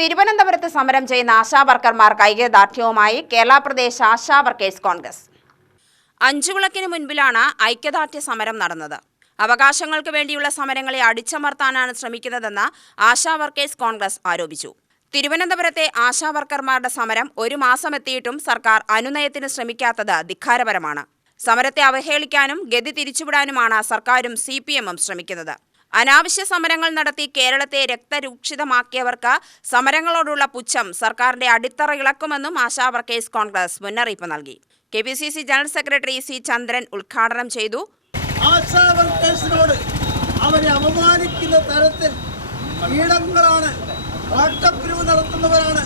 തിരുവനന്തപുരത്ത് സമരം ചെയ്യുന്ന ആശാ വർക്കർമാർക്ക് ഐക്യദാർഢ്യവുമായി കേരള പ്രദേശ് ആശാ വർക്കേഴ്സ് കോൺഗ്രസ്. അഞ്ചുവിളക്കിന് മുൻപിലാണ് ഐക്യദാർഢ്യ സമരം നടന്നത്. അവകാശങ്ങൾക്ക് വേണ്ടിയുള്ള സമരങ്ങളെ അടിച്ചമർത്താനാണ് ശ്രമിക്കുന്നതെന്ന് ആശാ വർക്കേഴ്സ് കോൺഗ്രസ് ആരോപിച്ചു. തിരുവനന്തപുരത്തെ ആശാ വർക്കർമാരുടെ സമരം ഒരു മാസമെത്തിയിട്ടും സർക്കാർ അനുനയത്തിന് ശ്രമിക്കാത്തത് ധിക്കാരപരമാണ്. സമരത്തെ അവഹേളിക്കാനും ഗതി തിരിച്ചുവിടാനുമാണ് സർക്കാരും CPM-ഉം ശ്രമിക്കുന്നത്. അനാവശ്യ സമരങ്ങൾ നടത്തി കേരളത്തെ രക്തരൂക്ഷിതമാക്കിയവർക്ക് സമരങ്ങളോടുള്ള പുച്ഛം സർക്കാരിന്റെ അടിത്തറ ഇളക്കുമെന്നും ആശാ വർക്കേഴ്സ് കോൺഗ്രസ് മുന്നറിയിപ്പ് നൽകി. KPCC general secretary C. ചന്ദ്രൻ ഉദ്ഘാടനം ചെയ്തു. ആശാ വർക്കേഴ്സിനോട് അവരെ അപമാനിക്കുന്ന തരത്തിൽ കീടങ്ങളാണ്, വാട്ടപ്പിരിവ് നടത്തുന്നവരാണ്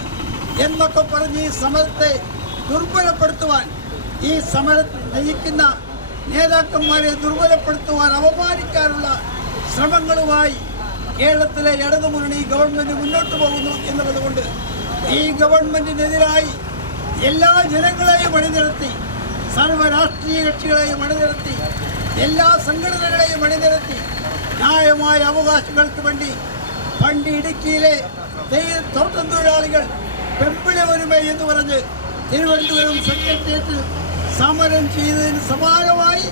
എന്നൊക്കെ പറഞ്ഞ് ഈ സമരത്തെ ദുർബലപ്പെടുത്തുവാൻ, ഈ സമരത്തിൽ നയിക്കുന്ന നേതാക്കന്മാരെ ദുർബലപ്പെടുത്തുവാൻ, അപമാനിക്കാനുള്ള ശ്രമങ്ങളുമായി കേരളത്തിലെ ഇടതുമുന്നണി ഗവൺമെന്റ് മുന്നോട്ട് പോകുന്നു എന്നുള്ളതുകൊണ്ട് ഈ ഗവൺമെന്റിനെതിരായി എല്ലാ ജനങ്ങളെയും അണിനിരത്തി, സർവ്വരാഷ്ട്രീയ കക്ഷികളെയും അണിനിരത്തി, എല്ലാ സംഘടനകളെയും അണിനിരത്തി ന്യായമായ അവകാശങ്ങൾക്ക് വേണ്ടി പണ്ട് ഇടുക്കിയിലെ തോട്ടം തൊഴിലാളികൾ പെമ്പിളി ഒരുമ എന്ന് പറഞ്ഞ് തിരുവനന്തപുരം സെക്രട്ടേറിയറ്റിൽ സമരം ചെയ്തതിന് സമാനമായി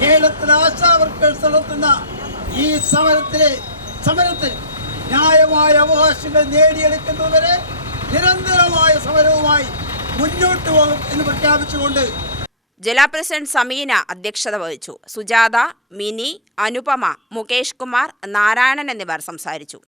കേരളത്തിലെ ആശാ വർക്കേഴ്സ് നടത്തുന്ന ഈ സമരത്തിൽ ന്യായമായ അവകാശങ്ങൾ നേടിയെടുക്കുന്നതുവരെ നിരന്തരമായ സമരവുമായി മുന്നോട്ട് പോകും എന്ന് പ്രഖ്യാപിച്ചുകൊണ്ട് ജില്ലാ പ്രസിഡന്റ് സമീന അധ്യക്ഷത വഹിച്ചു. സുജാത, മിനി, അനുപമ, മുകേഷ് കുമാർ, നാരായണൻ എന്നിവർ സംസാരിച്ചു.